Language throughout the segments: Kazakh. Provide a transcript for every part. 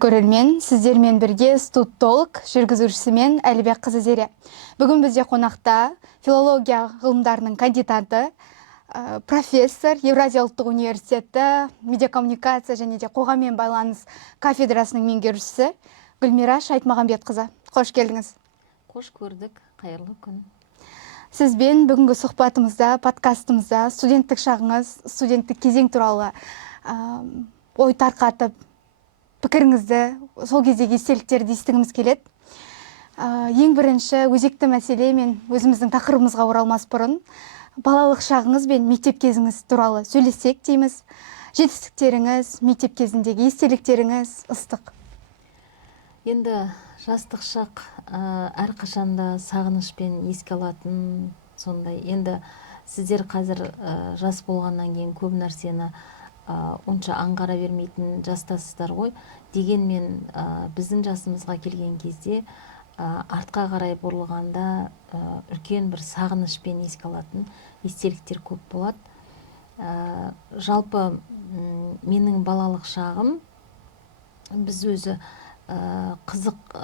көрермен, сіздермен бірге студтолог жүргізушісімен Әлібек қызы Зере. Бүгін бізде қонақта филология ғылымдарының кандидаты, профессор, Евразия ұлттық университеті медиакоммуникация және де қоғаммен байланыс кафедрасының меңгерушісі Гүлмира Шайтмағамбетқызы. Қош келдіңіз. Қош көрдік, қайырлы күн. Сізбен бүгінгі сұхбатымызда, подкастымызда студенттік шағыңыз, студенттік кезең туралы ой тарқатып, пікіріңізді, сол кездегі естеліктерді естігіміз келеді. Ең бірінші өзекті мәселе мен өзіміздің тақырыбымызға оралмас бұрын балалық шағыңыз бен мектеп кезіңіз туралы сөйлессек дейміз. Жетістіктеріңіз, мектеп кезіндегі естеліктеріңіз ыстық. Енді жастық шақ әрқашанда сағынышпен еске алатын сондай. Енді сіздер қазір жас болғаннан кейін көп нәрсені онша аңғара бермейтін жастасыздар ғой. Дегенмен біздің жасымызға келген кезде артқа қарай бұрылғанда үлкен бір сағынышпен еске алатын естеліктер көп болады. Жалпы менің балалық шағым біз өзі қызық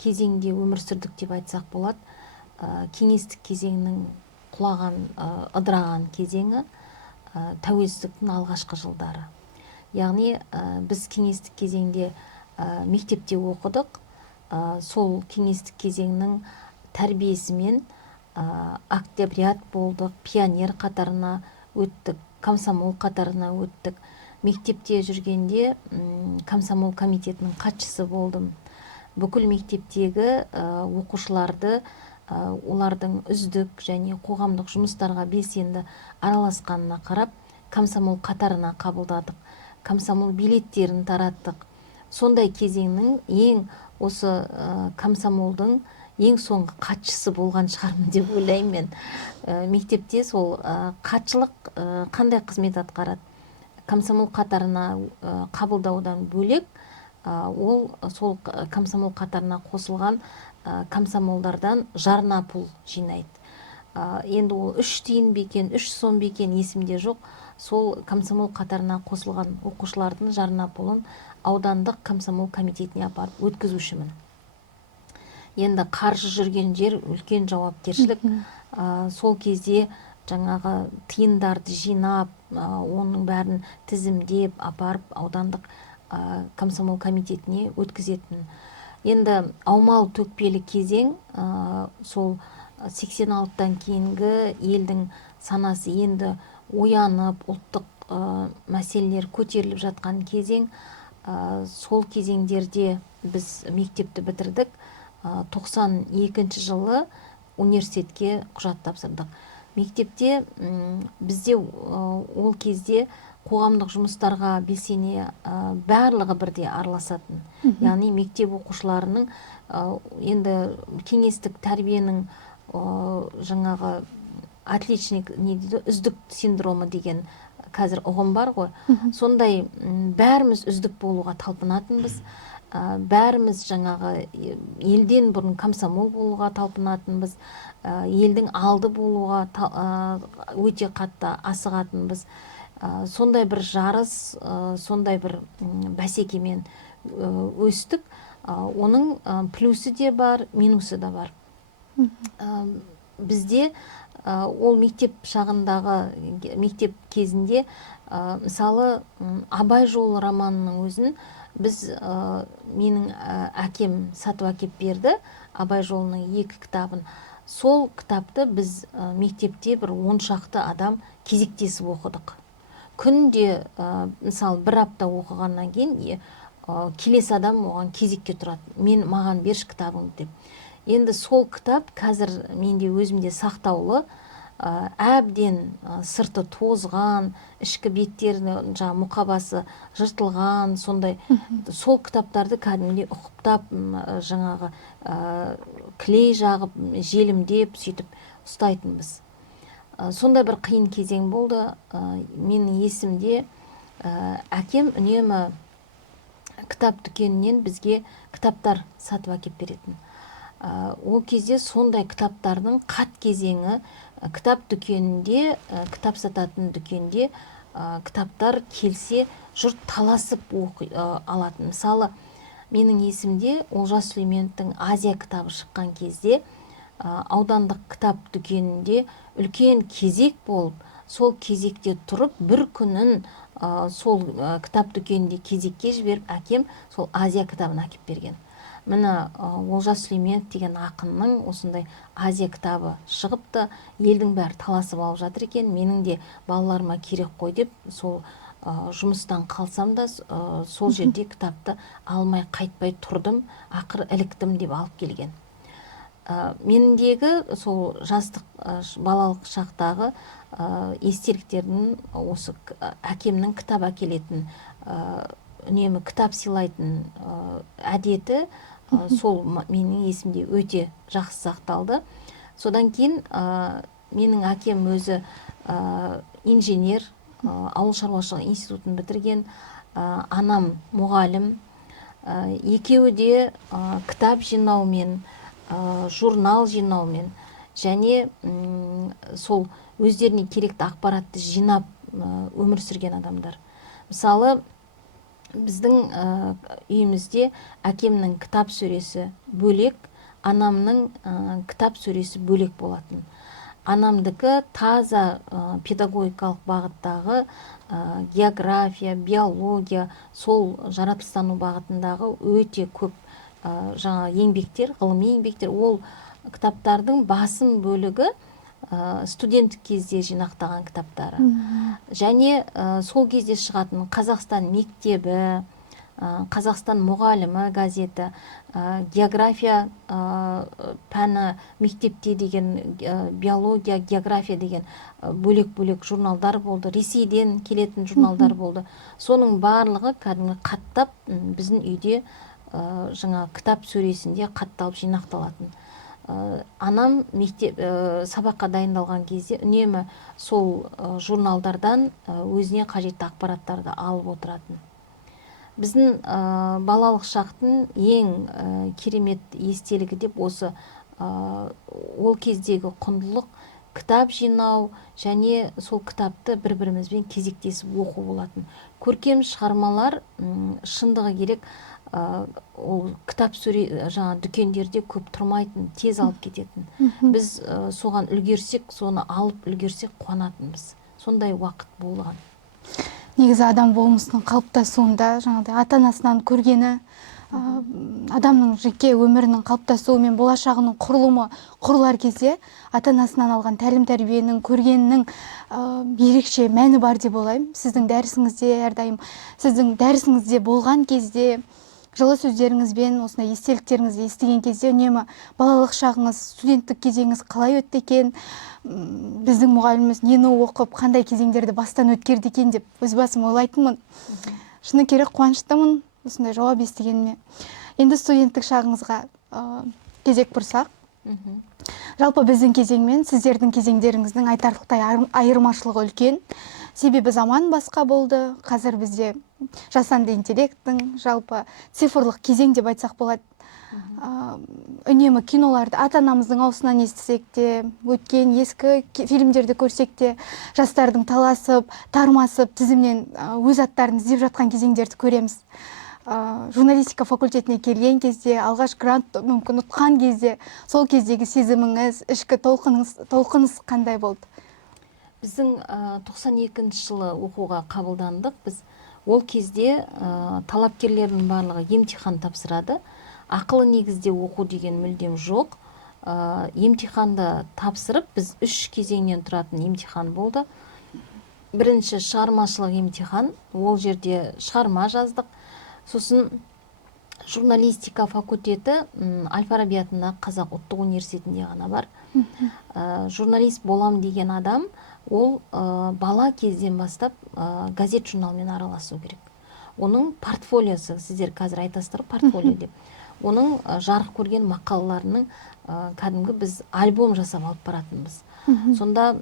кезеңде өмір сүрдік деп айтсақ болады. Кеңестік кезеңнің құлаған, ыдыраған кезеңі тәуелсіздіктің алғашқы жылдары. Яғни біз кеңестік кезеңде мектепте оқыдық. Сол кеңестік кезеңнің тәрбиесімен октябрят болдық, пионер қатарына өттік, комсомол қатарына өттік. Мектепте жүргенде комсомол комитетінің хатшысы болдым. Бүкіл мектептегі оқушыларды олардың үздік және қоғамдық жұмыстарға белсенді араласқанына қарап, комсомол қатарына қабылдадық. Комсомол билеттерін тараттық. Сондай кезеңнің осы комсомолдың ең соңғы хатшысы болған шығармын деп ойлаймын мен. Мектепте сол хатшылық қандай қызмет атқарады? Комсомол қатарына қабылдаудан бөлек, ол сол комсомол қатарына қосылған комсомолдардан жарна пұл жинайды. Енді ол 3 тиын бекен, 3 сом бекен есімде жоқ. Сол комсомол қатарына қосылған оқушылардың жарна пұлын аудандық комсомол комитетіне апарып өткізушімін. Енді қаржы жүрген жер үлкен жауапкершілік. Сол кезде жаңағы тиындарды жинап, оның бәрін тізімдеп апарып аудандық комсомол комитетіне өткізетін. Енді аумал төкпелі кезең, сол 86-тан кейінгі елдің санасы енді оянып, ұлттық мәселелер көтеріліп жатқан кезең. Сол кезеңдерде біз мектепті бітірдік. 92 жылы университетке құжат тапсырдық. Мектепте бізде ол кезде қоғамдық жұмыстарға белсене барлығы бірде араласатын. Яғни мектеп оқушыларының енді кеңестік тәрбиенің жаңағы отличник, үздік синдромы деген қазір ұғым бар ғой. Сондай бәріміз үздік болуға талпынатынбыз. Бәріміз жаңағы елден бұрын комсомол болуға талпынатынбыз. Елдің алды болуға өте қатты асығатынбыз. Сондай бір жарыс, сондай бір бәсекемен өстік. Оның плюсы де бар, минусы да бар. Бізде ол мектеп шағындағы, мектеп кезінде мысалы Абай жолы романының өзін біз, менің әкем сатып әкеп берді, Абай жолының 2 кітабын. Сол кітапты біз мектепте бір 10 шақты адам кезектесіп оқыдық. Күнде, мысалы, бір апта оқығаннан кейін келесі адам оған кезекке тұрады. Маған берші кітабың деп. Енді сол кітап қазір менде өзімде сақтаулы, әбден сырты тозған, ішкі беттерінің мұқабасы жыртылған, сондай. Сол кітаптарды кәдімгідей ұқыптап, жаңағы клей жағып, желімдеп, сөйтіп ұстайтынбыз. Сондай бір қиын кезең болды. Менің есімде әкем үнемі кітап дүкенінен бізге кітаптар сатып әкеп беретін. Ол кезде сондай кітаптардың қат кезеңі, кітап дүкенінде, кітап сататын дүкенде кітаптар келсе жұрт таласып алатын. Мысалы, менің есімде Олжас Сүлейменовтің Азия кітабы шыққан кезде аудандық кітап дүкенінде үлкен кезек болып, сол кезекте тұрып, бір күнін сол кітап дүкенінде кезекке жіберіп, әкем сол Азия кітабын әкеп берген. Міне Олжас Сүлейменов деген ақынның осындай Азия кітабы шығыпты, елдің бәрі таласып алып жатыр екен, менің де балаларыма керек қой деп, сол жұмыстан қалсам да сол жерде кітапты алмай қайтпай тұрдым, ақыры іліктім деп алып келген. Меніңдегі сол жастық балалық шақтағы естеліктердің осы әкемнің кітап әкелетін, үнемі кітап сыйлайтын әдеті сол менің есімде өте жақсы сақталды. Содан кейін менің әкем өзі инженер, ауыл шаруашылығы институтын бітірген, анам мұғалім. Екеуі де кітап жинаумен, журнал жинаумен және сол өздеріне керекті ақпаратты жинап өмір сүрген адамдар. Мысалы, біздің үйімізде әкемнің кітап сөресі бөлек, анамның кітап сөресі бөлек болатын. Анамдікі таза педагогикалық бағыттағы география, биология, сол жаратылыстану бағытындағы өте көп жаңа еңбектер, ғылыми еңбектер. Ол кітаптардың басым бөлігі студенттік кезде жинақтаған кітаптары. Және сол кезде шығатын Қазақстан мектебі, Қазақстан мұғалімі газеті, география пәні мектепте деген, биология, география деген бөлек-бөлек журналдар болды. Ресейден келетін журналдар болды. Соның барлығы кәдімгі қаттап біздің үйде жаңа кітап сөресінде қатталып жинақталатын. Анам мектеп сабаққа дайындалған кезде үнемі сол журналдардан өзіне қажетті ақпараттарды алып отыратын. Біздің балалық шақтың ең керемет естелігі деп осы ол кездегі құндылық кітап жинау және сол кітапты бір-бірімізбен кезектесіп оқу болатын. Көркем шығармалар шындығы керек ол кітап жаңа дүкендерде көп тұрмайтын, тез алып кететін. Біз соған үлгерсек, соны алып үлгерсек қуанатынбыз. Сондай уақыт болған. Негізі адам болмысының қалыптасуында жаңағыдай ата-анасынан көргені, адамның жеке өмірінің қалыптасуы мен болашағының құрылымы құрылар кезде ата-анасынан алған тәлім-тәрбиенің, көргенінің ерекше мәні бар деп ойлаймын. Сіздің дәрісіңізде, әрдайым сіздің дәрісіңізде болған кезде, жылы сөздеріңізбен, осындай естеліктеріңізді естіген кезде үнемі балалық шағыңыз, студенттік кезеңіңіз қалай өтті екен, біздің мұғаліміміз нені оқып, қандай кезеңдерді бастан өткерді екен деп өз басым ойлайтынмын. Шыны керек қуаныштымын осындай жауап естігеніме. Енді студенттік шағыңызға кезек бұрсақ, жалпы біздің кезең мен сіздердің кезеңдеріңіздің айтарлықтай айырмашылығы үлкен. Себебі заман басқа болды. Қазір бізде жасанды интеллекттің, жалпы цифрлық кезең деп айтсақ болады. Үнемі киноларды ата-анамыздың аузынан естісек те, өткен ескі фильмдерді көрсек те, жастардың таласып, тармасып, тізімнен өз аттарын іздеп жатқан кезеңдерді көреміз. Журналистика факультетіне келген кезде, алғаш грант мүмкін ұтқан кезде, сол кездегі сезіміңіз, ішкі толқыныңыз қандай болды? Біздің 92 жылы оқуға қабылдандық. Біз ол кезде талапкерлердің барлығы емтихан тапсырады. Ақылы негізде оқу деген мүлдем жоқ. Емтиханды тапсырып, біз 3 кезеңнен тұратын емтихан болды. Бірінші шығармашылық емтихан, ол жерде шығарма жаздық. Сосын журналистика факультеті Әл-Фараби атындағы Қазақ ұлттық университетінде ғана бар. Журналист болам деген адам, ол бала кезден бастап газет журналмен араласу керек. Оның портфолиосы, сіздер қазір айтасыздар портфолио деп. Оның жарық көрген мақалаларының кәдімгі біз альбом жасап алып баратынбыз. Сонда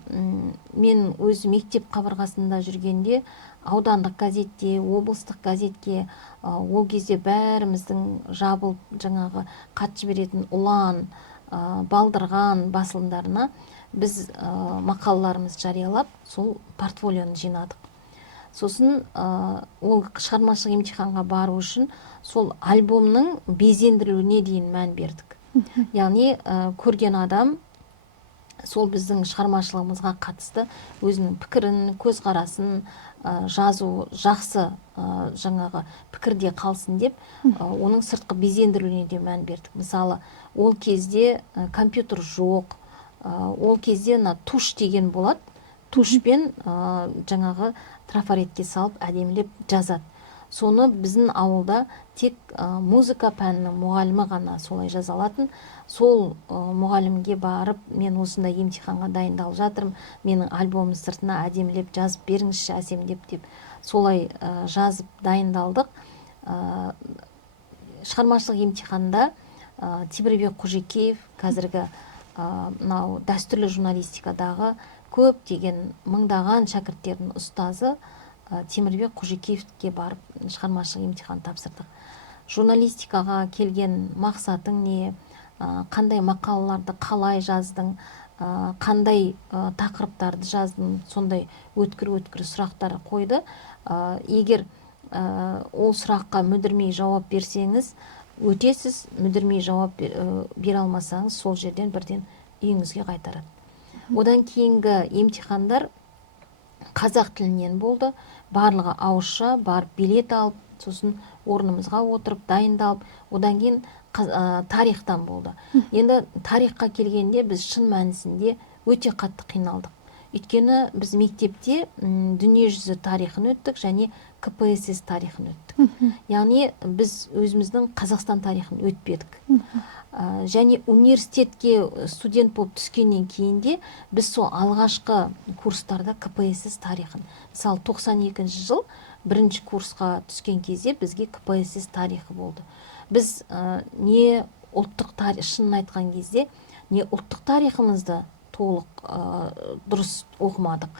мен өз мектеп қабырғасында жүргенде аудандық газетте, облыстық газетке, ол кезде бәріміздің жабылып жаңағы хат жіберетін ұлан, балдырған басылымдарына біз мақалаларымыз жариялап, сол портфолионы жинадық. Сосын ол шығармашылық емтиханға бару үшін сол альбомның безендірілуіне дейін мән бердік. Яғни көрген адам сол біздің шығармашылығымызға қатысты өзінің пікірін, көзқарасын жазу жақсы жаңағы пікірде қалсын деп оның сыртқы безендірілуіне де мән бердік. Мысалы, ол кезде компьютер жоқ, ол кезде туш деген болады. Тушпен жаңағы трафаретке салып әдемілеп жазады. Соны біздің ауылда тек музыка пәнінің мұғалімі ғана солай жаза алатын. Сол мұғалімге барып, мен осындай емтиханға дайындалып жатырмын, менің альбомым сыртына әдемілеп жазып беріңізші, әсемдеп деп солай жазып дайындалдық. Шығармашылық емтиханда Темірбек Қожекеев, қазіргі мынау дәстүрлі журналистикадағы көптеген мыңдаған шәкірттердің ұстазы Темірбек Қожекеевке барып шығармашылық емтихан тапсырдық. Журналистикаға келген мақсатың не, қандай мақалаларды қалай жаздың, қандай тақырыптарды жаздың, сондай өткір сұрақтар қойды. Егер ол сұраққа мүдірмей жауап берсеңіз, өтесіз, мүдірмей жауап бере алмасаңыз, сол жерден бірден үйіңізге қайтарады. Одан кейінгі емтихандар қазақ тілінен болды, барлығы ауызша, барып билет алып, сосын орнымызға отырып дайындалып, одан кейін тарихтан болды. Енді тарихқа келгенде біз шын мәнісінде өте қатты қиналдық. Өйткені біз мектепте дүниежүзі тарихын өттік және КПСС тарихын өттік. Яғни біз өзіміздің Қазақстан тарихын өтпедік. Және университетке студент болып түскеннен кейінде біз сол алғашқы курстарда КПСС тарихын, мысалы 92 жыл бірінші курсқа түскен кезде бізге КПСС тарихы болды. Біз не ұлттық тарих, шынын айтқан кезде, не ұлттық тарихымызды толық дұрыс оқымадық,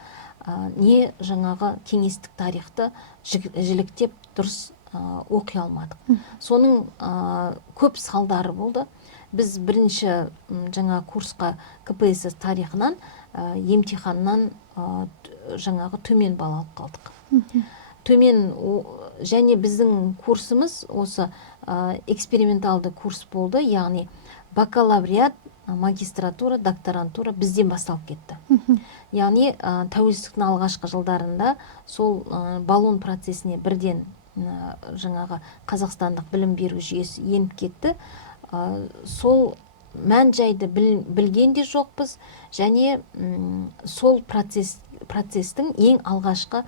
не жаңағы кеңестік тарихты жіліктеп дұрыс оқи алмадық. Соның көп салдары болды. Біз бірінші жаңа курсқа КПСС тарихынан, емтиханнан жаңағы төмен балл алып қалдық. Төмен, және біздің курсымыз осы эксперименталды курс болды, яғни бакалавриат, магистратура, докторантура бізден басталып кетті. Яғни тәуелсіздіктің алғашқы жылдарында сол баллон процесіне бірден жаңағы қазақстандық білім беру жүйесі еніп кетті. Сол мән жайды білген де жоқпыз, және сол процестің ең алғашқы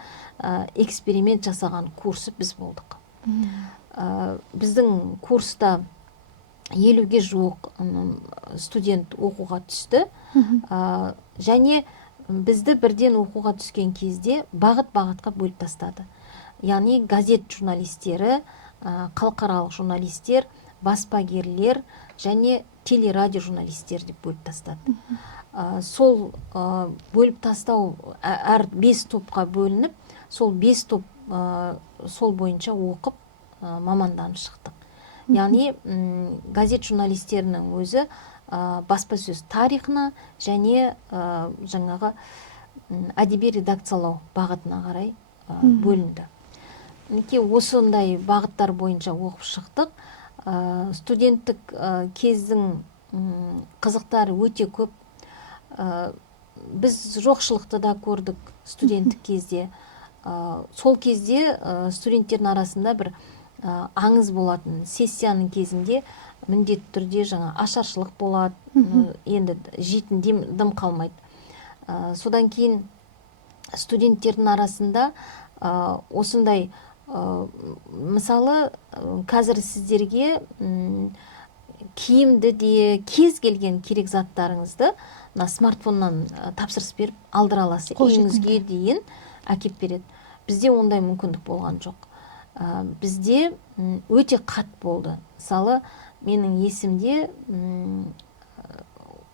эксперимент жасаған курсы біз болдық. Біздің курста 50-ге жуық студент оқуға түсті, және бізді бірден оқуға түскен кезде бағыт-бағытқа бөліп тастады. Яғни газет журналистері, халықаралық журналистер, баспагерлер және телерадио журналистер деп бөліп тастады. Сол бөліп тастау әр 5 топқа бөлініп, сол 5 топ сол бойынша оқып маманданып шықтық. Яғни газет журналистерінің өзі баспасөз тарихына және жаңағы әдеби редакциялау бағытына қарай бөлінді. Осындай бағыттар бойынша оқып шықтық. Студенттік кездің қызықтары өте көп. Біз жоқшылықты да көрдік студенттік кезде. Сол кезде студенттердің арасында бір аңыз болатын. Сессияның кезінде міндетті түрде жаңа ашаршылық болады, енді жейтін дым қалмайды. Содан кейін студенттердің арасында осындай, мысалы, қазір сіздерге киімді де, кез келген керек заттарыңызды смартфоннан тапсырыс беріп алдыра аласыз, үйіңізге дейін әкеп береді. Бізде ондай мүмкіндік болған жоқ. Бізде өте қат болды. Мысалы, менің есімде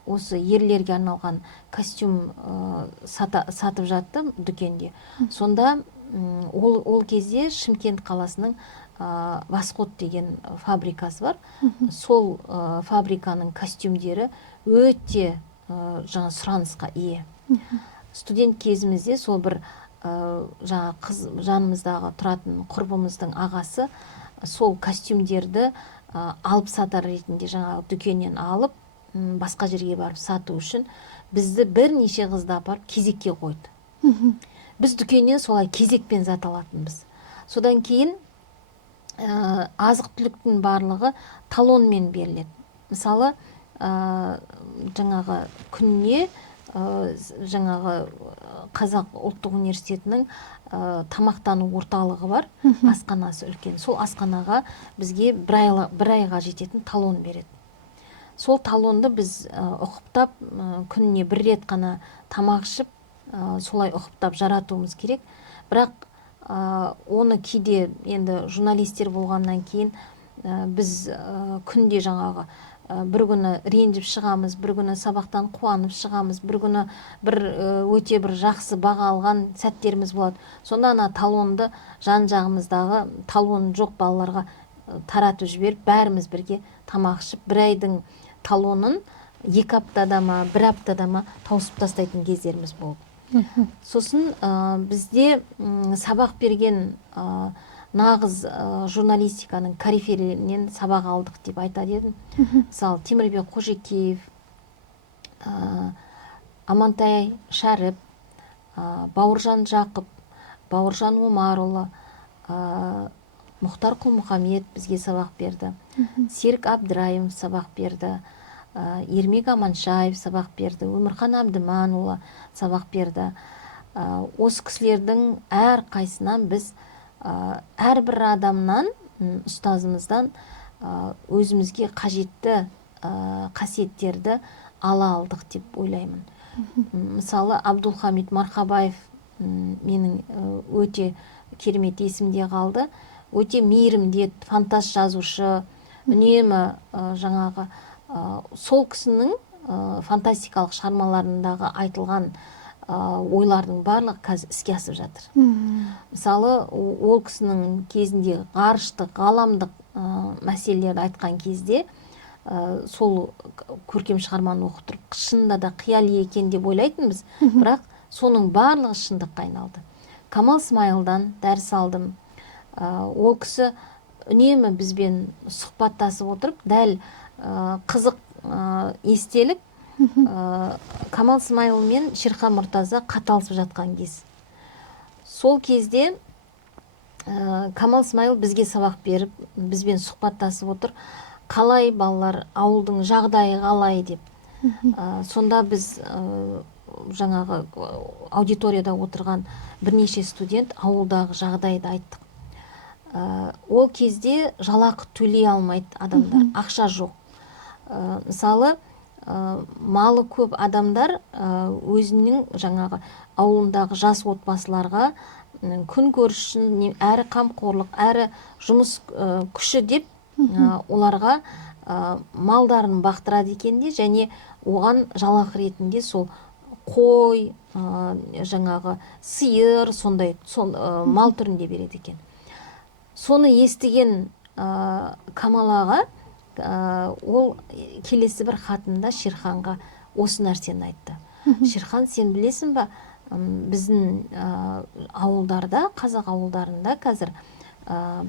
осы ерлерге арналған костюм сатып жатты дүкенде. Сонда ол кезде Шымкент қаласының Восход деген фабрикасы бар. Сол фабриканың костюмдері өте жаңа сұранысқа ие. Студент кезімізде сол бір жаңа жанымыздағы тұратын құрбымыздың ағасы сол костюмдерді алып сатар ретінде жаңағы дүкеннен алып басқа жерге барып сату үшін бізді бірнеше қызды апарып кезекке қойды. Біз дүкеннен солай кезекпен зат алатынбыз. Содан кейін азық түліктің барлығы талонмен беріледі. Мысалы жаңағы күніне жаңағы Қазақ ұлттық университетінің тамақтану орталығы бар, асханасы үлкен. Сол асханаға бізге бір айға жететін талон береді. Сол талонды біз ұқыптап күніне бір рет қана тамақ ішіп, солай ұқыптап жаратуымыз керек. Бірақ оны кейде енді журналистер болғаннан кейін біз күнде жаңағы бір күні ренжіп шығамыз, бір күні сабақтан қуанып шығамыз, бір күні өте бір жақсы баға алған сәттеріміз болады. Сонда ана талонды жан-жағымыздағы талон жоқ балаларға таратып жіберіп, бәріміз бірге тамақ ішіп, бір айдың талонын 2 аптада ма, 1 аптада ма тауысып тастайтын кездеріміз болды. Сосын бізде сабақ берген нағыз журналистиканың корифейлерінен сабақ алдық деп айтады едім. Мысалы, Темірбек Қожекеев, Амантай Шәріп, Бауыржан Жақып, Бауыржан Омарұлы, Мұхтар Құл-Мұхамед бізге сабақ берді. Серік Абдраимов сабақ берді. Ермек Аманшаев сабақ берді. Өмірхан Абдыманұлы сабақ берді. Осы кісілердің әр қайсынан біз әрбір адамнан, ұстазымыздан өзімізге қажетті қасиеттерді ала алдық деп ойлаймын. Мысалы, Абдулхамид Мархабаев менің өте керемет есімде қалды. Өте мейірімдет, фантаз жазушы, үнемі жаңағы сол кісінің фантастикалық шығармаларындағы айтылған ойлардың барлығы қазір іске асып жатыр. Мысалы, ол кісінің кезінде ғарыштық, ғаламдық мәселелерді айтқан кезде сол көркем шығарманы оқып тұрып, шынында да қияли екен деп ойлайтынбыз, бірақ соның барлығы шындыққа айналды. Камал Смайылдан дәріс алдым. Ол кісі үнемі бізбен сұхбаттасып отырып, дәл қызық естелік Камал Смайыл мен Шерхан Мұртаза қаталысып жатқан кез. Сол кезде Камал Смайыл бізге сабақ беріп, бізбен сұхбаттасып отыр. Қалай балалар, ауылдың жағдайы қалай деп. Сонда біз жаңағы аудиторияда отырған бірнеше студент ауылдағы жағдайды айттық. Ол кезде жалақы төлей алмайды адамдар, ақша жоқ. Мысалы, малы көп адамдар өзінің жаңағы ауылындағы жас отбасыларға күн көріс үшін әрі қамқорлық, әрі жұмыс күші деп оларға малдарын бақтырады екен де, және оған жалақы ретінде сол қой, жаңағы сиыр, сондай мал түрінде береді екен. Соны естіген Камал аға ол келесі бір хатында Шерханға осы нәрсені айтты. Шерхан, сен білесің ба, біздің ауылдарда, қазақ ауылдарында қазір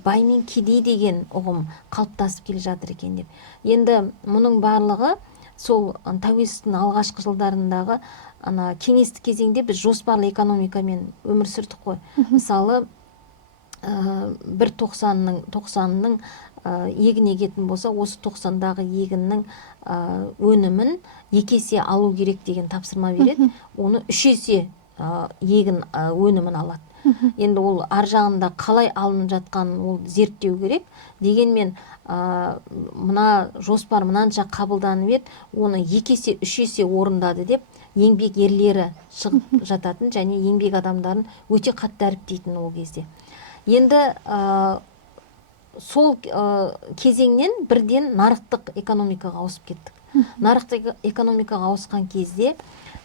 бай мен кедей деген ұғым қалыптасып келе жатыр екен деп. Енді мұның барлығы сол тәуелсіздіктің алғашқы жылдарындағы кеңестік кезеңде біз жоспарлы экономикамен өмір сүрдік қой. Мысалы, бір 90-ның егін егетін болса, осы 90-дағы егіннің өнімін 2 есе алу керек деген тапсырма береді. Оны 3 есе егін өнімін алады. Енді ол ар жағында қалай алынып жатқанын ол зерттеу керек. Дегенмен мына жоспар мынанша қабылданып еді, оны 2 есе, 3 есе орындады деп еңбек ерлері шығып жататын, және еңбек адамдарын өте қатты дәріптейтін ол кезде. Енді сол кезеңнен бірден нарықтық экономикаға ауысып кеттік. Нарықтық экономикаға ауысқан кезде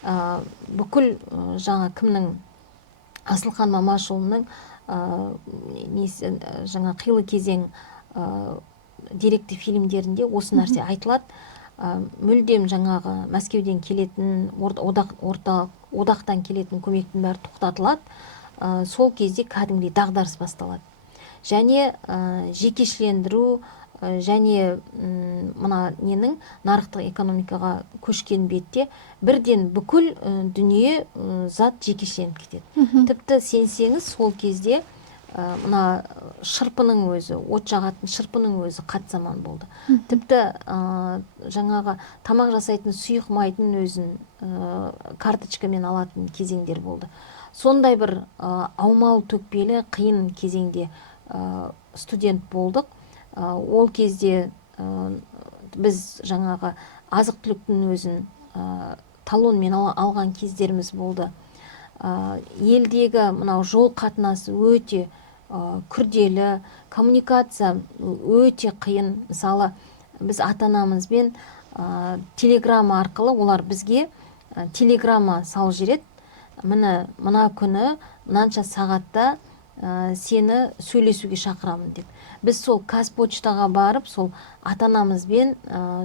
бүкіл жаңа кімнің, Асылхан Мамашұлының жаңа қилы кезең деректі фильмдерінде осы нәрсе айтылады. Мүлдем жаңағы Мәскеуден келетін, одақтан келетін көмектің бәрі тоқтатылады. сол кезде кәдімгідей дағдарыс басталады. Және жекешелендіру және мына ненің нарықтық экономикаға көшкен бетте бірден бүкіл дүние зат жекешеленіп кетеді. Тіпті сенсеңіз сол кезде мына шырпының өзі, от жағатын шырпының өзі қат заман болды. Тіпті жаңағы тамақ жасайтын сұйық майдың өзін карточкамен алатын кезеңдер болды. Сондай бір аумалы төкпелі қиын кезеңде студент болдық. Ол кезде біз жаңағы азық түліктің өзін талонмен алған кездеріміз болды. Елдегі мынау жол қатынасы өте күрделі, коммуникация өте қиын. Мысалы, біз ата-анамызбен телеграмма арқылы олар бізге телеграмма салып жібереді. Мына күні мынанша сағатта сені сөйлесуге шақырамын деп. Біз сол Қазпочтаға барып, сол ата-анамызбен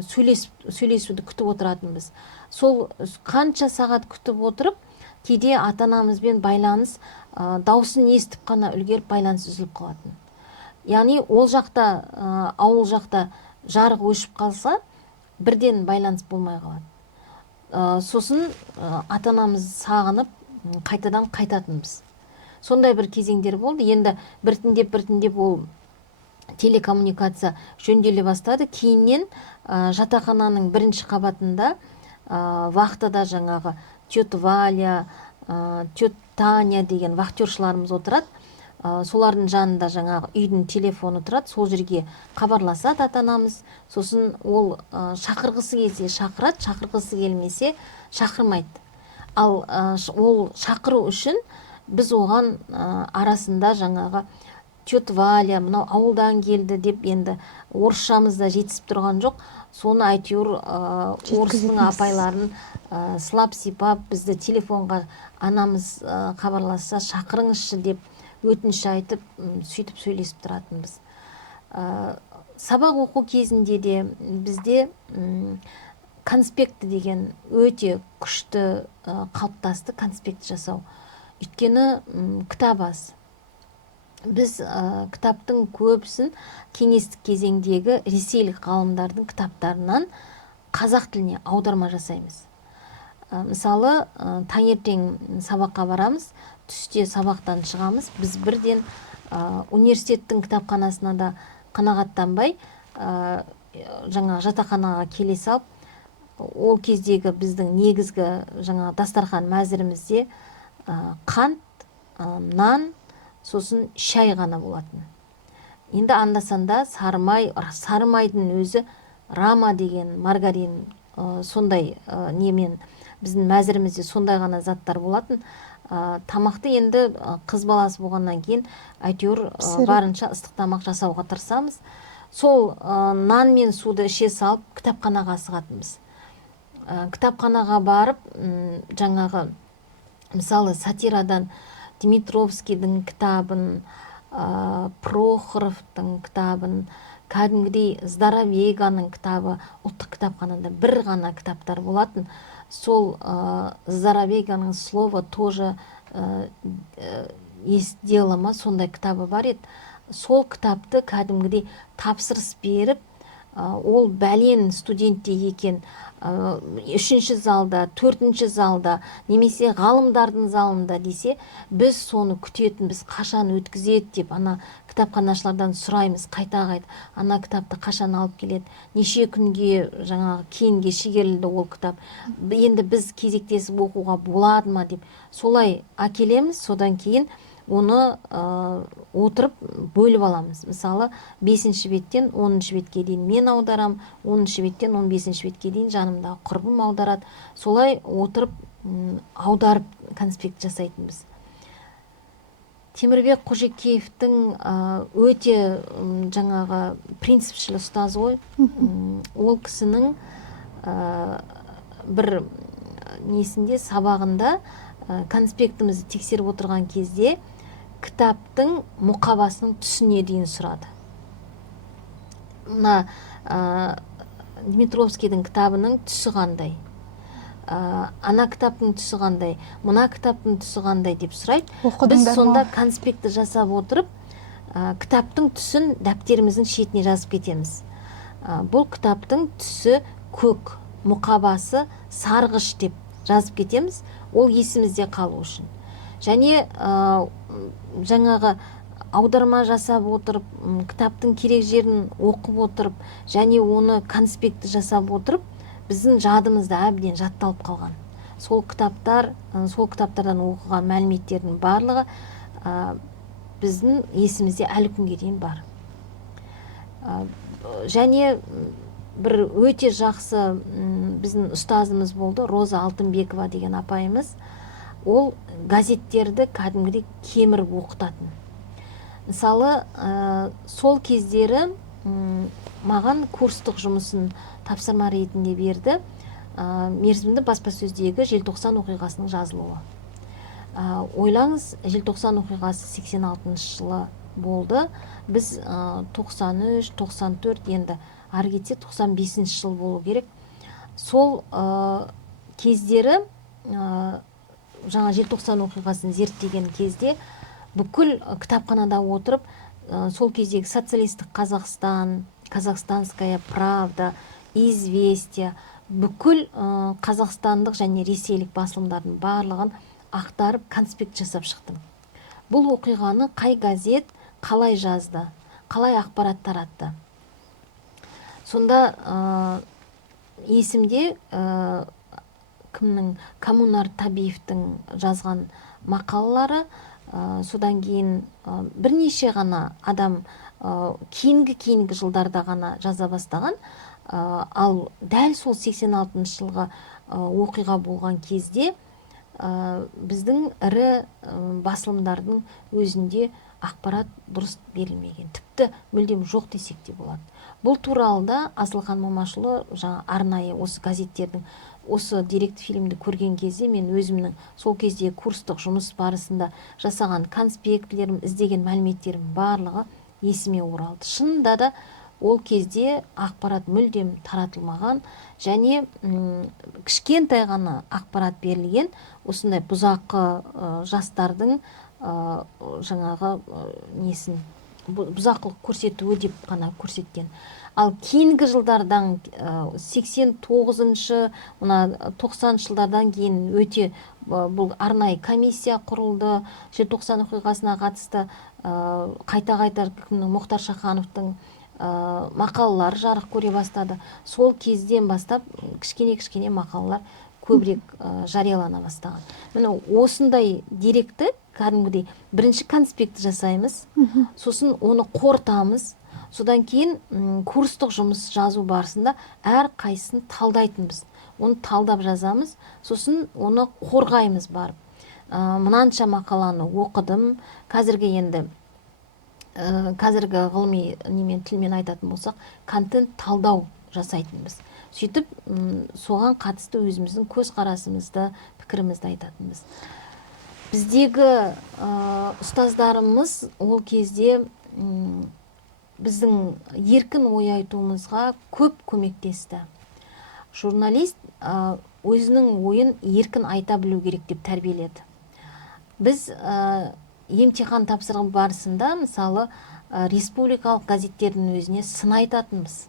сөйлесуді күтіп отыратынбыз. Сол қанша сағат күтіп отырып, кейде ата-анамызбен байланыс, даусын естіп қана үлгеріп байланыс үзіліп қалатын. Яғни ол жақта, ауыл жақта жарық өшіп қалса, бірден байланыс болмай қалады. Сосын ата-анамыз сағынып, қайтадан қайтатынбыз. Сондай бір кезеңдер болды. Енді біртіндеп ол телекоммуникация жөнделе бастады. Кейіннен жатақхананың бірінші қабатында вахтада жаңағы тетя Валя, тетя Таня деген вахтершыларымыз отырады. Солардың жанында жаңағы үйдің телефоны тұрады. Сол жерге хабарласады ата-анамыз. Сосын ол шақырғысы келсе шақырады, шақырғысы келмесе шақырмайды. Ал ол шақыру үшін біз оған арасында жаңағы тетя Валя, мынау ауылдан келді деп, енді орысшамызда жетісіп тұрған жоқ. Соны әйтеуір орыстың апайларын сылап сипап, бізді телефонға анамыз хабарласса шақырыңызшы деп өтініш айтып, сөйтіп сөйлесіп тұратынбыз. Сабақ оқу кезінде де бізде конспекті деген өте күшті қалыптасты, конспект жасау. Өйткені кітап аз. Біз кітаптың көбісін кеңестік кезеңдегі ресейлік ғалымдардың кітаптарынан қазақ тіліне аударма жасаймыз. Мысалы, таңертең сабаққа барамыз, түсте сабақтан шығамыз, біз бірден университеттің кітапханасына да қанағаттанбай, жаңа жатақханаға келе салып, ол кездегі біздің негізгі жаңа дастархан мәзірімізде қант, нан, сосын шай ғана болатын. Енді анда-санда сарымайдың өзі рама деген маргарин, сондай немен біздің мәзірімізде сондай ғана заттар болатын. Тамақты енді қыз баласы болғаннан кейін әйтеуір барынша ыстық тамақ жасауға тырысамыз. Сол нан мен суды іше салып кітапханаға асығатынбыз. Кітапханаға барып, жаңағы мысалы сатирадан Дмитровскийдің кітабын, Прохоровтың кітабын, кәдімгідей Здоровейганың кітабы, ұлттық кітапханада бір ғана кітаптар болатын. Сол Здоровейганың слово тоже сделама, сондай кітабы бар еді. Сол кітапты кәдімгідей тапсырыс беріп, ол бәлен студентте екен, 3-ші залда, 4-ші залда, немесе ғалымдардың залында десе, біз соны күтетін, біз қашан өткізеді деп, ана кітапханашылардан сұраймыз, қайта, ана кітапты қашан алып келеді, неше күнге жаңағы кейінге шегерілді ол кітап, енді біз кезектесіп оқуға болады ма деп, солай әкелеміз, содан кейін оны отырып бөліп аламыз. Мысалы, 5-ші беттен 10-ші бетке дейін мен аударам, 10-ші беттен 15-ші бетке дейін жанымдағы құрбым аударады. Солай отырып аударып конспект жасайтынбыз. Темірбек Қожекеевтің өте жаңағы принципшіл ұстазы ғой. Ол кісінің бір несінде, сабағында конспектімізді тексеріп отырған кезде кітаптың мұқабасының түсіне дейін сұрады. Мына Дмитровскийдің кітабының түсі қандай? ана кітаптың түсі қандай, мына кітаптың түсі қандай деп сұрайды. Оқыдыңдар Біз сонда ма? конспектті жасап отырып, кітаптың түсін дәптеріміздің шетіне жазып кетеміз. Бұл кітаптың түсі көк, мұқабасы сарғыш деп жазып кетеміз, ол есімізде қалу үшін. Және жаңағы аударма жасап отырып, кітаптың керек жерін оқып отырып, және оны конспекті жасап отырып, біздің жадымызда әбден жатталып қалған. Сол кітаптардан оқыған мәліметтердің барлығы біздің есімізде әлі күнге дейін бар. Және бір өте жақсы біздің ұстазымыз болды, Роза Алтынбекова деген апайымыз. Ол газеттерді кәдімгідей кеміріп оқытатын. Мысалы, сол кездері маған курстық жұмысын тапсырма ретінде берді. Мерзімді баспасөздегі желтоқсан оқиғасының жазылуы. Ойлаңыз, желтоқсан оқиғасы 86 жылы болды. Біз 93, 94, енді ары кетсе 95 жыл болу керек. Сол кездері жаңа желтоқсан оқиғасын зерттеген кезде бүкіл кітапханада отырып, сол кездегі социалистік Қазақстан, Казахстанская правда, Известия, бүкіл қазақстандық және ресейлік басылымдардың барлығын ақтарып, конспект жасап шықтым. Бұл оқиғаны қай газет қалай жазды, қалай ақпарат таратты. Сонда есімде Коммунар Табиевтің жазған мақалалары, содан кейін бірнеше ғана адам кейінгі жылдарда ғана жаза бастаған. Ал дәл сол 86 жылға оқиға болған кезде біздің ірі басылымдардың өзінде ақпарат дұрыс берілмеген, тіпті мүлдем жоқ десек те болады. Бұл туралы да Асылхан Момашұлы жаңа арнайы осы газеттердің осы деректі фильмді көрген кезде мен өзімнің сол кездегі курстық жұмыс барысында жасаған конспектілерім, іздеген мәліметтерім барлығы есіме оралды. Шынында да ол кезде ақпарат мүлдем таратылмаған, және кішкентай ғана ақпарат берілген, осындай бұзақы жастардың жаңағы несін бұзақылық көрсетуі деп қана көрсеткен. Ал кейінгі жылдардан 89-шы, 90 жылдардан кейін өте бұл арнайы комиссия құрылды, желтоқсан оқиғасына қатысты қайта Мұхтар Шахановтың мақалалары жарық көре бастады. Сол кезден бастап кішкене мақалалар көбірек жариялана бастаған. Міне осындай деректі кәдімгідей бірінші конспект жасаймыз, сосын оны қорытамыз, содан кейін курстық жұмыс жазу барысында әр қайсысын талдайтынбыз. Оны талдап жазамыз, сосын оны қорғаймыз барып. Мынанша мақаланы оқыдым, қазіргі ғылыми тілмен айтатын болсақ, контент талдау жасайтынбыз. Сөйтіп, соған қатысты өзіміздің көзқарасымызды, пікірімізді айтатынбыз. Біздегі ұстаздарымыз ол кезде біздің еркін ой айтуымызға көп көмектесті. Журналист өзінің ойын еркін айта білу керек деп тәрбиеледі. Біз емтихан тапсырған барысында, мысалы, республикалық газеттердің өзіне сын айтатынбыз.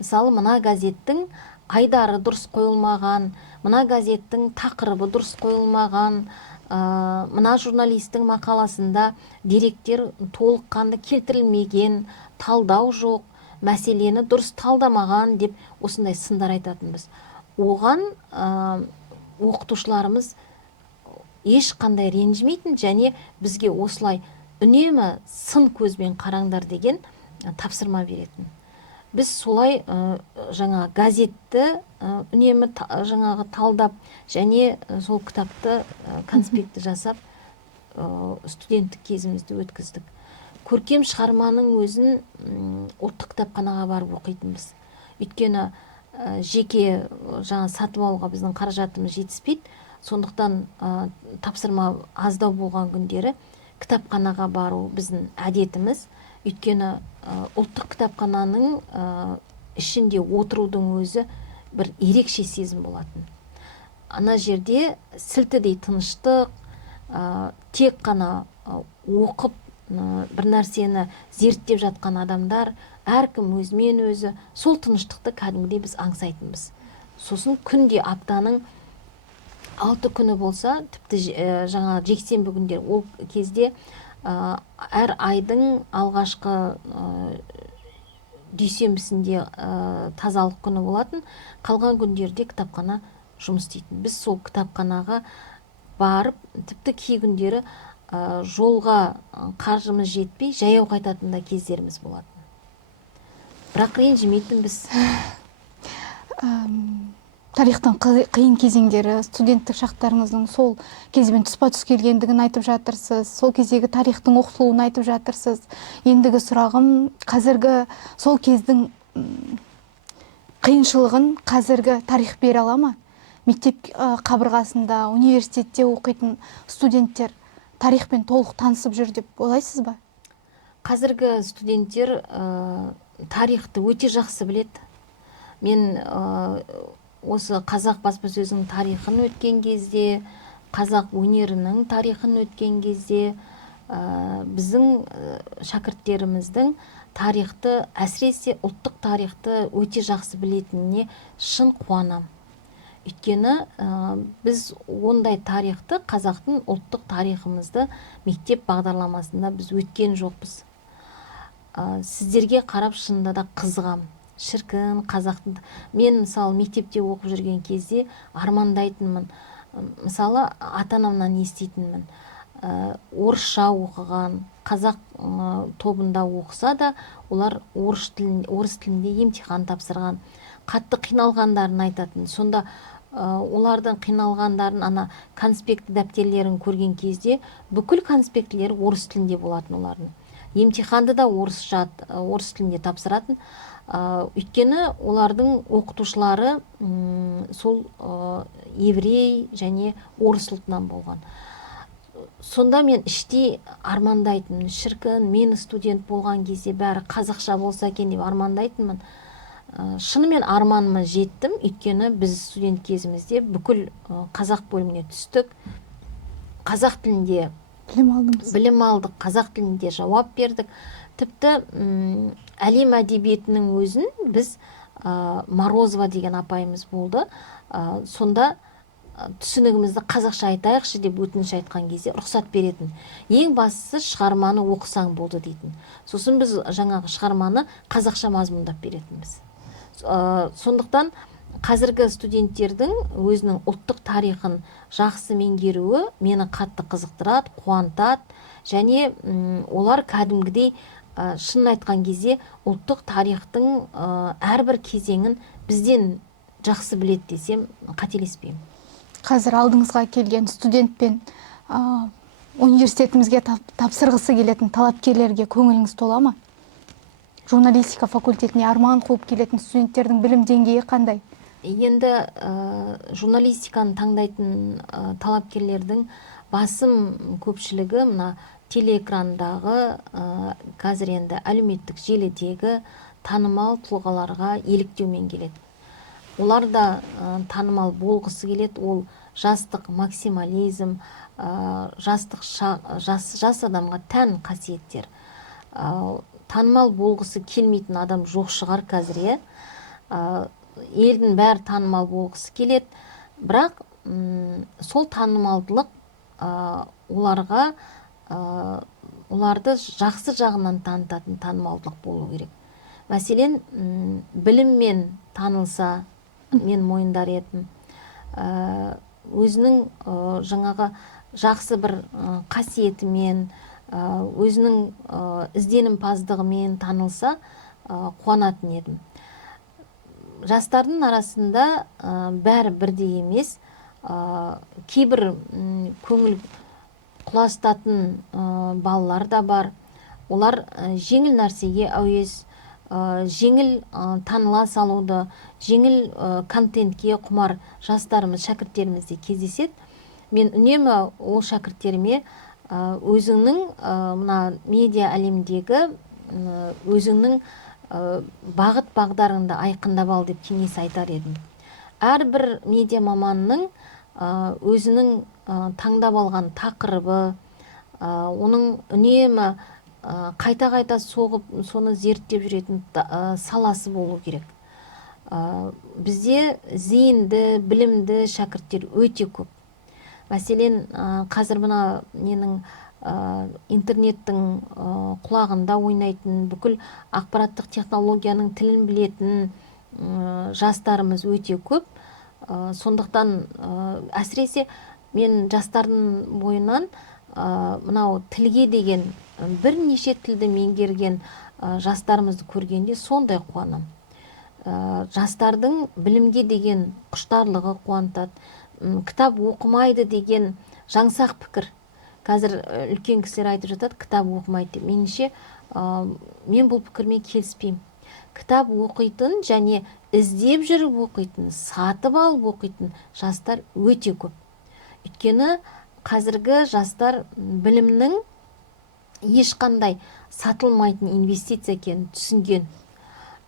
Мысалы, мына газеттің айдары дұрыс қойылмаған, мына газеттің тақырыбы дұрыс қойылмаған, мына журналистің мақаласында деректер толыққанды келтірілмеген, талдау жоқ, мәселені дұрыс талдамаған деп осындай сындар айтатынбыз. Оған оқытушыларымыз ешқандай ренжімейтін, және бізге осылай үнемі сын көзбен қараңдар деген тапсырма беретін. Біз солай жаңа газетті үнемі жаңағы талдап, және сол кітапты конспектті жасап студенттік кезімізді өткіздік. Көркем шығарманың өзін ұлттық кітапханаға барып оқитынбыз. Өйткені жеке жаңа сатып алуға біздің қаражатымыз жетіспейді. Сондықтан тапсырма аздау болған күндері кітапханаға бару біздің әдетіміз. Өйткені ұлттық кітапхананың ішінде отырудың өзі бір ерекше сезім болатын. ана жерде сілтідей тыныштық, тек қана оқып бір нәрсені зерттеп жатқан адамдар, әркім өзімен өзі сол тыныштықты кәдімгідей біз аңсайтынбыз. Сосын күнде аптаның 6 күні болса, тіпті жаңа жексенбі күндер, ол кезде әр айдың алғашқы дүйсенбісінде тазалық күні болатын, қалған күндерде кітапхана жұмыс істейтін. Біз сол кітапханаға барып, тіпті кей күндері жолға қаржымыз жетпей, жаяу қайтатын да кездеріміз болатын. Бірақ ренжімейтін біз. Тарихтың қиын кезеңдері, студенттік шақтарыңыздың сол кезбен тұспа-тұс келгендігін айтып жатырсыз, сол кездегі тарихтың оқытылуын айтып жатырсыз. Ендігі сұрағым, қазіргі сол кездің қиыншылығын қазіргі тарих бере ала ма? Мектеп қабырғасында, университетте оқитын студенттер тарихпен толық танысып жүр деп ойлайсыз ба? Қазіргі студенттер тарихты өте жақсы біледі. Мен осы қазақ баспасөзінің тарихын өткен кезде, қазақ өнерінің тарихын өткен кезде, біздің шәкірттеріміздің тарихты, әсіресе ұлттық тарихты өте жақсы білетініне шын қуанам. Өйткені біз ондай тарихты, қазақтың ұлттық тарихымызды мектеп бағдарламасында біз өткен жоқпыз. Сіздерге қарап шынында да қызығам. Шіркін, қазақтың. Мен мысалы мектепте оқып жүрген кезде армандайтынмын. Мысалы ата-анамнан еститінмін. Орысша оқыған, қазақ тобында оқыса да, олар орыс тілінде емтихан тапсырған, қатты қиналғандарын айтатын. Сонда олардың қиналғандарын, ана конспект дәптерлерін көрген кезде бүкіл конспектілері орыс тілінде болатын олардың. Емтиханды да орыс тілінде тапсыратын. Өйткені олардың оқытушылары сол еврей және орыс ұлтынан болған. Сонда мен іштей армандайтынмын. Шіркін, мені студент болған кезде бәрі қазақша болса екен деп армандайтынмын. Шынымен арманыма жеттім. Өйткені біз студент кезімізде бүкіл қазақ бөліміне түстік. Қазақ тілінде білім алдық, қазақ тілінде жауап бердік. Тіпті әлем әдебиетінің өзін біз Морозова деген апайымыз болды. Сонда түсінігімізді қазақша айтайықшы деп өтініш айтқан кезде рұқсат беретін. Ең бастысы шығарманы оқысаң болды дейтін. Сосын біз жаңағы шығарманы қазақша мазмұндап беретінбіз. Сондықтан қазіргі студенттердің өзінің ұлттық тарихын жақсы меңгеруі мені қатты қызықтырады, қуантады, және олар кәдімгідей шынын айтқан кезде ұлттық тарихтың әрбір кезеңін бізден жақсы біледі десем қателеспеймін. Қазір алдыңызға келген студентпен университетімізге тапсырғысы келетін талапкерлерге көңіліңіз тола ма? Журналистика факультетіне арман қуып келетін студенттердің білім деңгейі қандай? Енді журналистиканы таңдайтын талапкерлердің басым көпшілігі мына телеэкрандағы, қазір енді әлеуметтік желідегі танымал тұлғаларға еліктеумен келеді. Олар да танымал болғысы келеді. Ол жастық максимализм, жас адамға тән қасиеттер. Танымал болғысы келмейтін адам жоқ шығар қазір, елдің бәрі танымал болғысы келеді. Бірақ сол танымалдылық оларды жақсы жағынан танытатын танымалдылық болу керек. Мәселен, біліммен танылса, мен мойындар едім. Өзінің жаңағы жақсы бір қасиетімен, өзінің ізденімпаздығымен танылса, қуанатын едім. Жастардың арасында бәрі бірдей емес, кейбір көңіл құластатын балалар да бар. Олар жеңіл нәрсеге әуес, жеңіл таныла салуды, жеңіл контентке құмар жастарымыз, шәкірттерімізде кездеседі. Мен үнемі ол шәкірттеріме өзіңнің мына медиа әлемдегі өзіңнің бағыт бағдарыңды айқындап ал деп кеңес айтар едім. Әрбір медиа маманның өзінің таңдап алған тақырыбы, оның үнемі қайта-қайта соғып соны зерттеп жүретін саласы болу керек. Бізде зейінді, білімді шәкірттер өте көп. Мәселен, қазір мына менің интернеттің құлағында ойнайтын, бүкіл ақпараттық технологияның тілін білетін жастарымыз өте көп. Сондықтан әсіресе мен жастардың бойынан мынау тілге деген бірнеше тілді меңгерген жастарымызды көргенде сондай қуанам. Жастардың білімге деген құштарлығы қуантады. Кітап оқымайды деген жаңсақ пікір. Қазір үлкен кісілер айтып жатады, кітап оқымайды деп. Меніңше, мен бұл пікірмен келіспеймін. Кітап оқитын және іздеп жүріп оқитын, сатып алып оқитын жастар өте көп. Өйткені қазіргі жастар білімнің ешқандай сатылмайтын инвестиция екенін түсінген.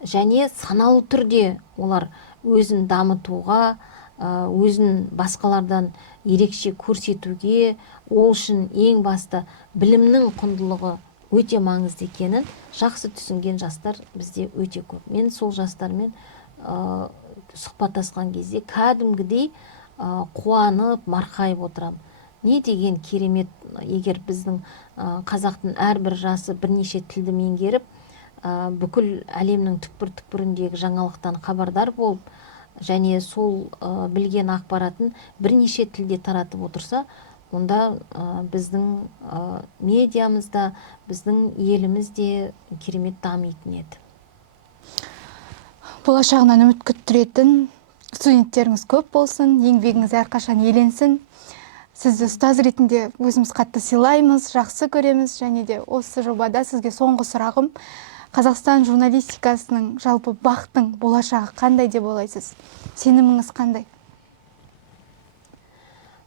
Және саналы түрде олар өзін дамытуға, өзін басқалардан ерекше көрсетуге, ол үшін ең басты білімнің құндылығы өте маңызды екенін жақсы түсінген жастар бізде өте көп. Мен сол жастармен сұхбаттасқан кезде кәдімгідей қуанып, марқайып отырам. Не деген керемет, егер біздің қазақтың әрбір жасы бірнеше тілді меңгеріп, бүкіл әлемнің түкпір-түкпіріндегі жаңалықтан хабардар болып, және сол білген ақпаратын бірнеше тілде таратып отырса, онда біздің медиамызда, біздің елімізде керемет дамитын еді. Болашағынан үміт күттіретін студенттеріңіз көп болсын, еңбегіңіз әрқашан еленсін. Сізді ұстаз ретінде өзіміз қатты сыйлаймыз, жақсы көреміз, және де осы жобада сізге соңғы сұрағым, Қазақстан журналистикасының жалпы бақтың болашағы қандай деп ойлайсыз? Сеніміңіз қандай?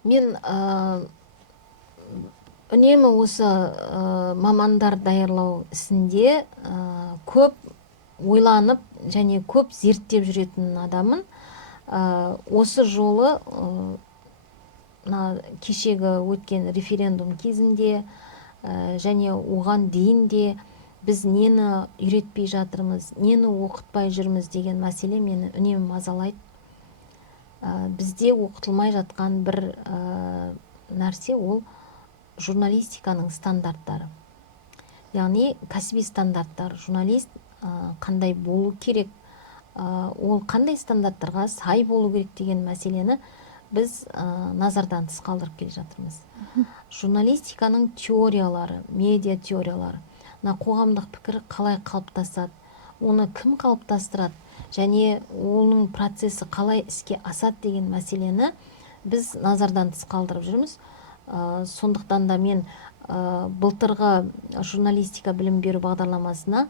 Мен үнемі осы мамандар даярлау ісінде көп ойланып және көп зерттеп жүретін адамын. Осы жолы кешегі өткен референдум кезінде және оған дейін де біз нені үйретпей жатырмыз, нені оқытпай жүрміз деген мәселе мені үнемі мазалайды. Бізде оқытылмай жатқан бір нәрсе, ол журналистиканың стандарттары. Яғни кәсіби стандарттар, журналист қандай болу керек, ол қандай стандарттарға сай болу керек деген мәселені біз назардан тыс қалдырып келе жатырмыз. Журналистиканың теориялары, медиа теориялары, қоғамдық пікір қалай қалыптасады, оны кім қалыптастырады, және оның процесі қалай іске асады деген мәселені біз назардан тыс қалдырып жүрміз. Сондықтан да мен былтырғы журналистика білім беру бағдарламасына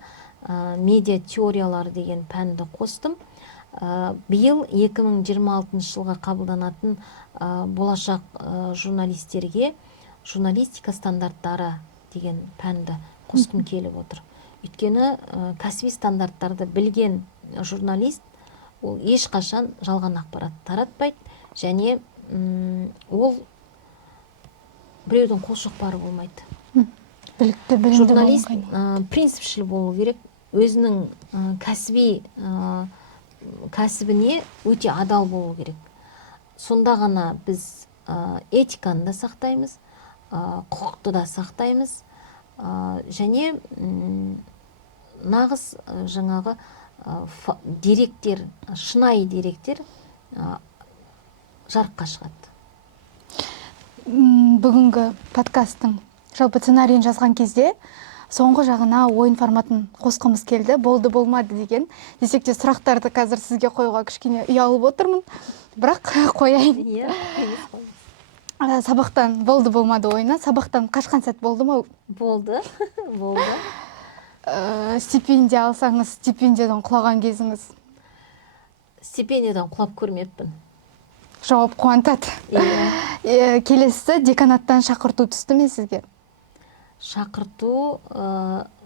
медиа теориялары деген пәнді қостым. Биыл 2026 жылға қабылданатын болашақ журналистерге журналистика стандарттары деген пәнді қосқым келіп отыр. Өйткені кәсіби стандарттарды білген журналист ол ешқашан жалған ақпарат таратпайды, және ол біреудің қолшоқпары болмайды. Білікті, білімді журналист принципшіл болу керек, өзінің кәсібіне өте адал болу керек. Сонда ғана біз этиканы да сақтаймыз, құқықты да сақтаймыз, және нағыз жаңағы деректер, шынайы деректер жарыққа шығады. Бүгінгі подкасттың жалпы сценарийін жазған кезде соңғы жағына ойын форматын қосқымыз келді, болды болмады деген. Десек те сұрақтарды қазір сізге қоюға кішкене ұялып отырмын, бірақ қояйын. Сабақтан болды болмады ойына, сабақтан қашқан сәт болды ма? Болды, болды. Стипендия алсаңыз, стипендиядан құлаған кезіңіз? Стипендиядан құлап көрмеппін. Жауап қуантады. Келесі деканаттан шақырту түсті ме сізге? Шақырту,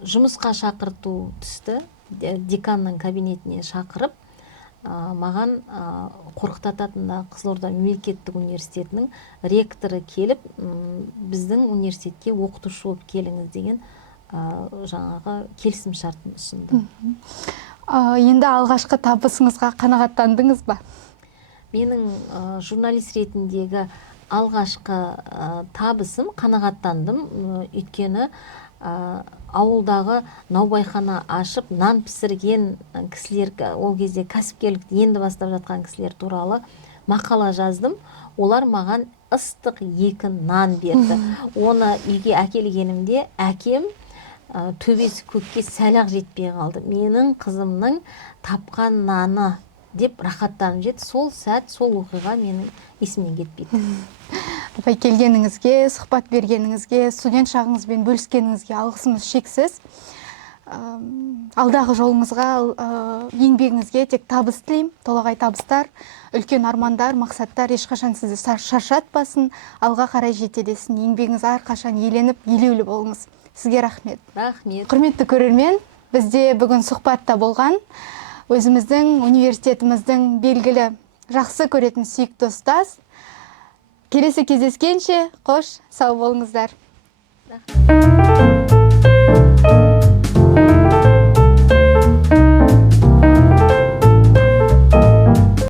жұмысқа шақырту түсті. Деканның кабинетіне шақырып, маған қорқытататында Қызылорда мемлекеттік университетінің ректоры келіп, біздің университетке оқытушы болып келіңіз деген жаңағы келісім шартын ұсынды. Енді алғашқы табысыңызға қанағаттандыңыз ба? Менің журналист ретіндегі алғашқы табысым, қанағаттандым, өйткені ауылдағы наубайхана ашып, нан пісірген кісілер, ол кезде кәсіпкерлікті енді бастап жатқан кісілер туралы мақала жаздым. Олар маған ыстық 2 нан берді. Оны үйге әкелгенімде әкем төбесі көкке сәл-ақ жетпей қалды. Менің қызымның тапқан наны деп рахаттанып жетті. Сол сәт, сол оқиға менің есімнен кетпейді. Апай, келгеніңізге, сұхбат бергеніңізге, студент шағыңызбен бөліскеніңізге алғысымыз шексіз. Алдағы жолыңызға, еңбегіңізге тек табыс тілеймін, толағай табыстар, үлкен армандар, мақсаттар ешқашан сізді шаршатпасын, алға қарай жетелесін. Еңбегіңіз әрқашан еленіп, елеулі болыңыз. Сізге рахмет. Рахмет. Құрметті көрермен, бізде бүгін сұхбатта болған өзіміздің университетіміздің белгілі жақсы көретін сүйікті ұстаз. Келесі кездескенше, қош, сау болыңыздар. Рахмет.